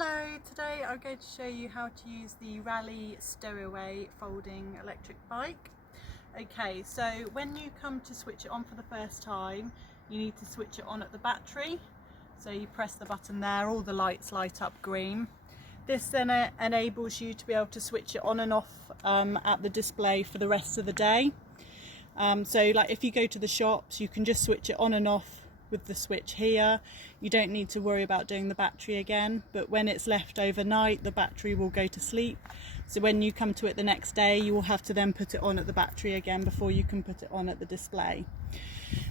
Hello, today I'm going to show you how to use the Raleigh Stow-E-Way folding electric bike. Okay, so when you come to switch it on for the first time, you need to switch it on at the battery. So you press the button there, all the lights light up green. This then enables you to be able to switch it on and off at the display for the rest of the day. So like if you go to the shops, you can just switch it on and off with the switch here. You don't need to worry about doing the battery again, but when it's left overnight, the battery will go to sleep. So when you come to it the next day, you will have to then put it on at the battery again before you can put it on at the display.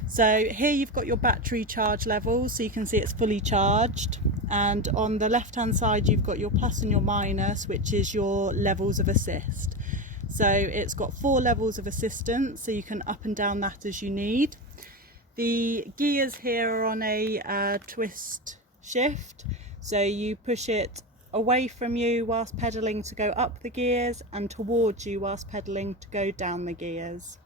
So here you've got your battery charge levels, so you can see it's fully charged, and on the left hand side you've got your plus and your minus, which is your levels of assist. So it's got 4 levels of assistance, so you can up and down that as you need. The gears here are on a twist shift, so you push it away from you whilst pedalling to go up the gears and towards you whilst pedalling to go down the gears.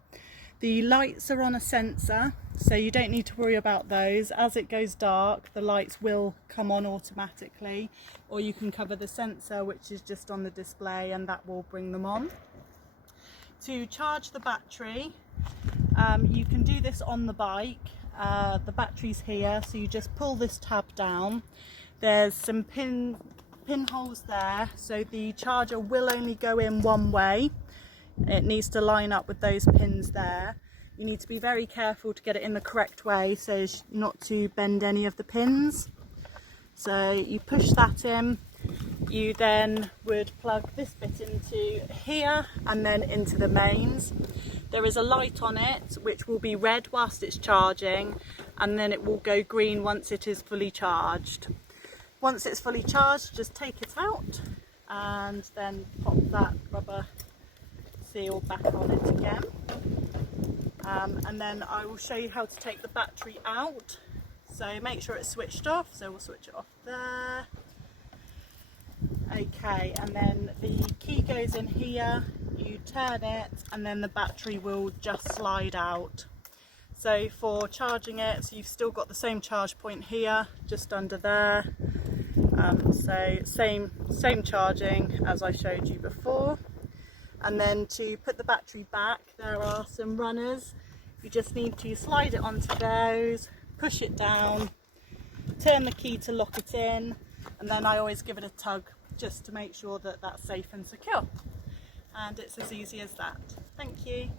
The lights are on a sensor, so you don't need to worry about those. As it goes dark, the lights will come on automatically, or you can cover the sensor, which is just on the display, and that will bring them on. To charge the battery, you can do this on the bike. The battery's here, so you just pull this tab down. There's some pinholes there, so the charger will only go in one way. It needs to line up with those pins there. You need to be very careful to get it in the correct way so as not to bend any of the pins. So you push that in. You then would plug this bit into here and then into the mains. There is a light on it which will be red whilst it's charging, and then it will go green once it is fully charged. Once it's fully charged, just take it out and then pop that rubber seal back on it again. And then I will show you how to take the battery out. So make sure it's switched off, so we'll switch it off there. Okay, and then the key goes in here, you turn it, and then the battery will just slide out. So for charging it, so you've still got the same charge point here, just under there. So same charging as I showed you before. And then to put the battery back, there are some runners. You just need to slide it onto those, push it down, turn the key to lock it in, and then I always give it a tug just to make sure that that's safe and secure. And it's as easy as that. Thank you.